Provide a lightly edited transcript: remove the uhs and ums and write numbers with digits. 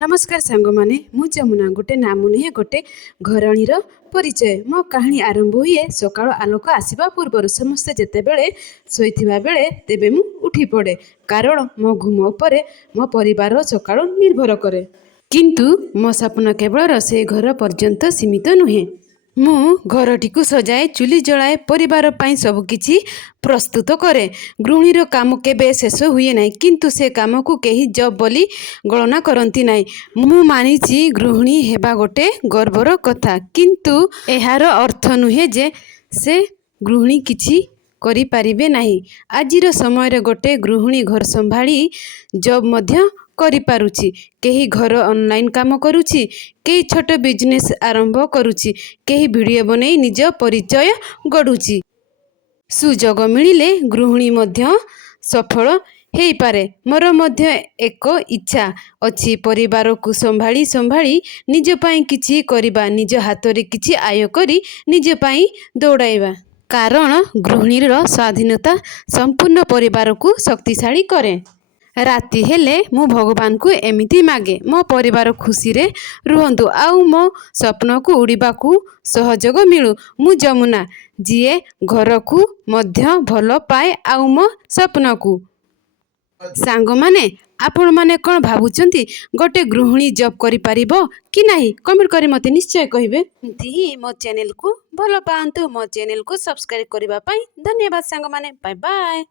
नमस्कार सांग माने मु जमुना गोटे नाम नुहे गोटे घरणीर परिचय। मो कहानी आरंभ हुए सकाळ आलोक आसवा पूर्व समस्ते जितेबले शोइथिबा बेले तेबे मु उठी पड़े कारण मो घुम उपरे मो परिवार सकाळ निर्भर करे। किंतु मो सपन केवल रोषे घर पर्यंत सीमित नुहे। मु घरटी को सजाए चुली जलाए परिवार पाई सबकिछि प्रस्तुत करे। गृहिणीर काम केबे शेष हुए ना किंतु से काम को केही जब बोली गणना करती ना। मु मानिछि गृहिणी हेबा गोटे गर्वर कथा किंतु एहार अर्थ नुहे जे से गृहिणी किछि करि पारिबे नाही। आजिर समय रे गोटे गृहिणी घर संभाली जब मध्य करि पारुछि। केही घर ऑनलाइन काम करुछि, केही छोट बिजनेस आरंभ करुछि, केही वीडियो बनै निज परिचय गढ़ुछि। सुजोग मिलिले गृहिणी मध्य सफल हेई पारे। मोर मध्य एक इच्छा अछि परिवार को संभाली संभाली निज पाई किछि करिबा, निज हाथ रे किछि आय करी निज पाई दौड़ाइबा। कारण गृहिणीर स्वाधीनता संपूर्ण परिवार को शक्तिशाली करे। राति हेले मु भगवान को एमिति मागे मो परिवार खुशी रे रुहंतु आउ मो स्वप्न को उड़ीबा को सहयोग मिलु। मु जमुना जिए घर को मध्य भल पाए आउ मो स्वप्न को। सांग माने आपण माने कोन भाबुचंती गोटे गृहिणी जॉब करि पारिबो कि नाही कमेंट करी मते निश्चय कहिबे। एंती मो चैनल को भल पांतु, मो चैनल को सब्सक्राइब करबा पई धन्यवाद सांग माने। Bye bye.